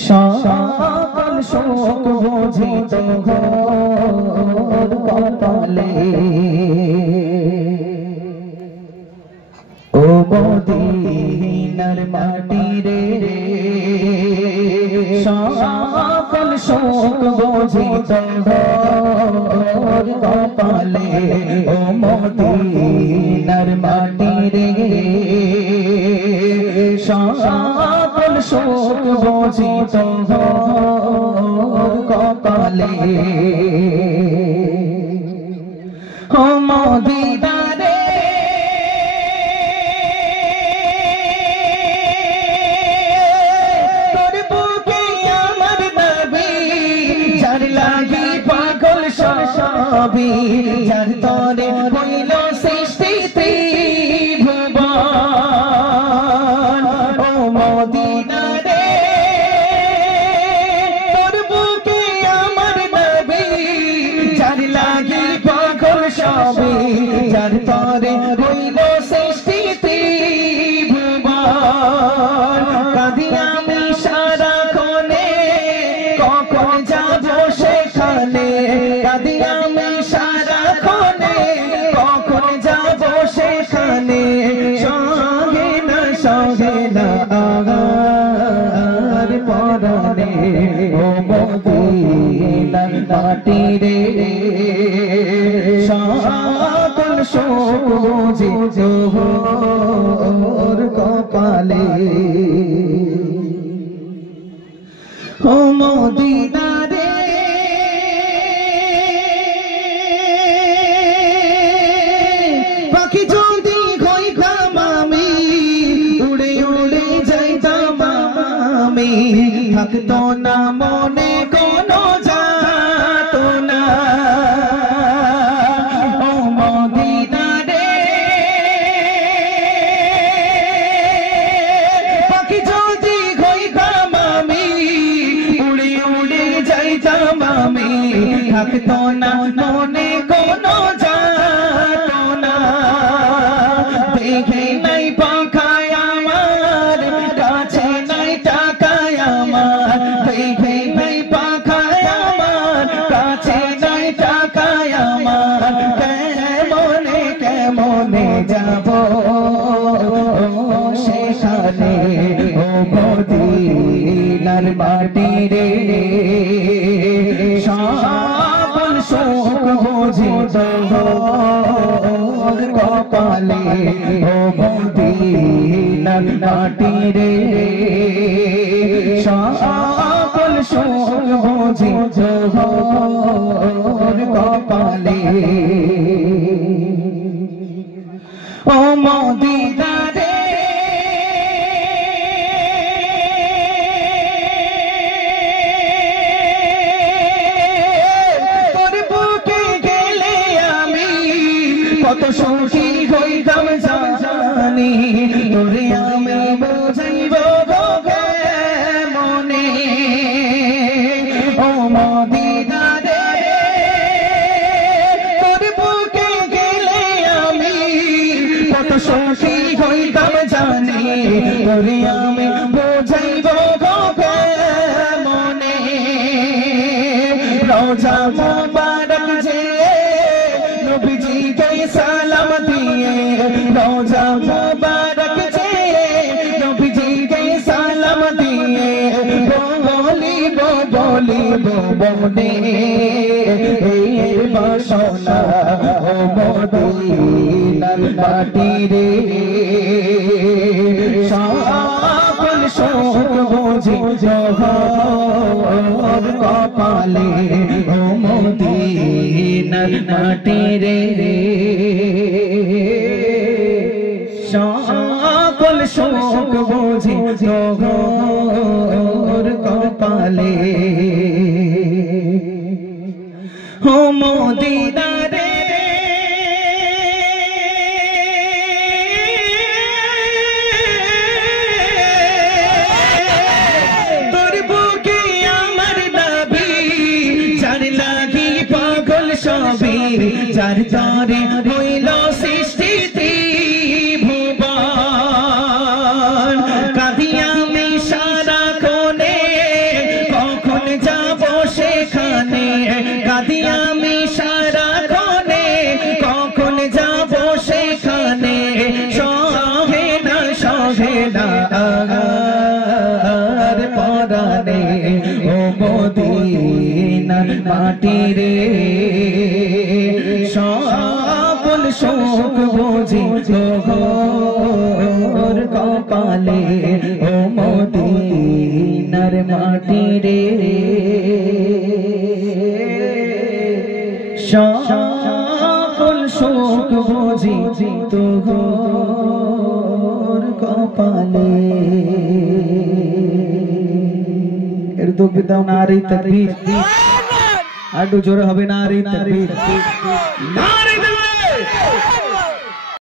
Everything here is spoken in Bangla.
সকল শোক বুঝি তোর কপালে ও মদিনার মাটি রে সকল শোক বুঝি তোর কপালে ও মদিনার মাটি রে সকল শোক বুঝি তোর কপালে ও মদিনা রে তোর বুকে আমার নবী যার লাগি পাগল সবই যার তরে হইল সৃষ্টি ত্রিভুবন ও মদিনা রে তোর বুকে আমার নবী যার লাগি পাগল সবই যার তরে হইল সৃষ্টি ত্রিভুবন কাঁদি আমি সারাক্ষণে কখন যাব সেখানে কাঁদি আমি সারাক্ষণে কখন যাব সেখানে সঙ্গে না আর পরানে ও মদিনার মাটি রে সকল শোক বুঝি তোর কপালে ও মদিনা রে পাখি যদি হইতাম আমি উড়ে উড়ে যাইতাম আমি থাকতো না মনে কোনো যাতনা ও মদিনা রে পাখি যদি হইতাম আমি উড়ে উড়ে যাইতাম আমি থাকতো না মনে কোনো যাতনা দেখে নাই পাখায় আমার কাছে নাই টাকায় আমার দেখে নাই পাখায় আমার কাছে নাই টাকায় আমার কেমনে যাব সেখানে ও মদিনার মাটি রে সকল শোক বুঝি তোর কপালে ও মদিনার মাটি রে সকল শোক বুঝি তোর কপালে ও মদিনা রে তোর বুকে গেলে আমি কত সুখী হইতাম জানি তোরে আমি বুঝাইব মনে ও মদিনা রে তোর বুকে গেলে আমি কত সুখী হইতাম জানি তোরে আমি বুঝাইব মনে রোজা মুবারক যে নবীজিকে সালাম দিয়ে রোজা মুবারক যে নবীজিকে সালাম দিয়ে বলিব বনে এই বাসনা ও মদিনার মাটি রে সকল শোক বুঝি তোর কপালে ও মদিনার মাটি রে সকল শোক বুঝি তোর কপালে ও মদিনা রে তোর বুকে আমার নবী যার লাগি পাগল সবই যার তরে হইল সৃষ্টি ত্রিভুবন তোর কপালে ও মদিনার মাটি রে সকল শোক বুঝি তোর কপালে এর তো বিদাও নারী তাকবীর আডু জোরে হবে নারী তাকবীর নারী তাকবীর